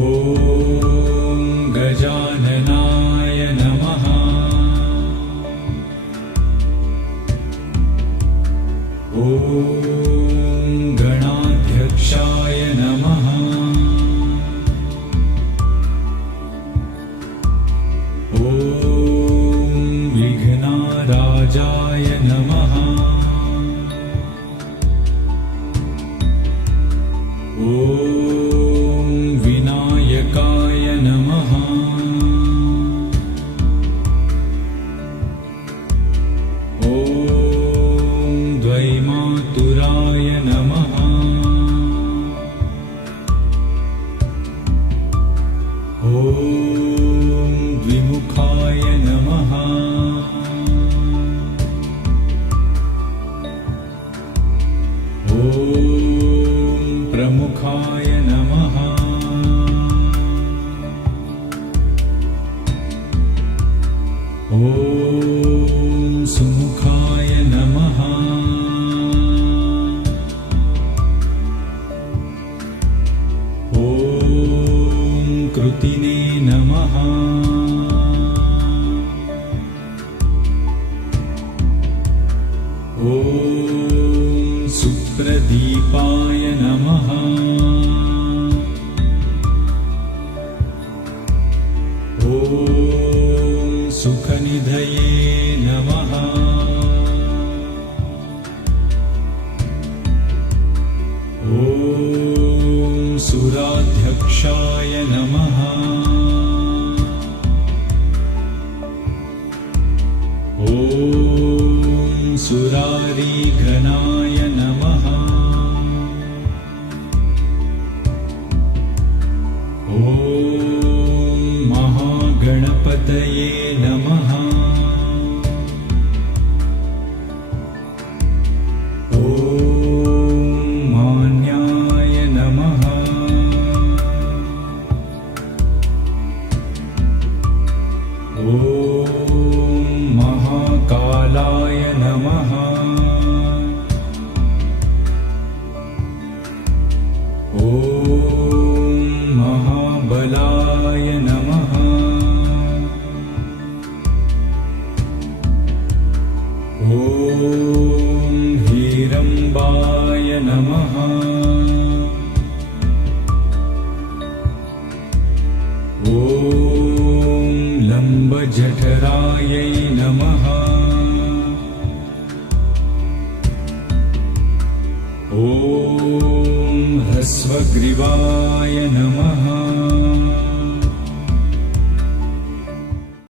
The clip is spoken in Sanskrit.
ॐ गजाननाय नमः। ॐ गणाध्यक्षाय नमः। ॐ विघ्नराजाय नमः। ॐ विनायकाय नमः। ॐ द्वैमातुराय नमः। ॐ द्विमुखाय नमः। ॐ प्रमुखाय नमः। ॐ सुमुखाय नमः। ॐ कृतिने नमः। ॐ सुप्रदीपाय नमः। ॐ सुखनिधये नमः। ॐ सुराध्यक्षाय नमः। ॐ सुरारिघनाय नमः। ॐ महागणपतये नमः। ॐ मान्याय नमः। ॐ महाकालाय नमः। ॐ महाबलाय नमः। ॐ हिरम्बाय नमः। ॐ लम्बजठरायै नमः। ॐ ह्रस्वग्रीवाय नमः।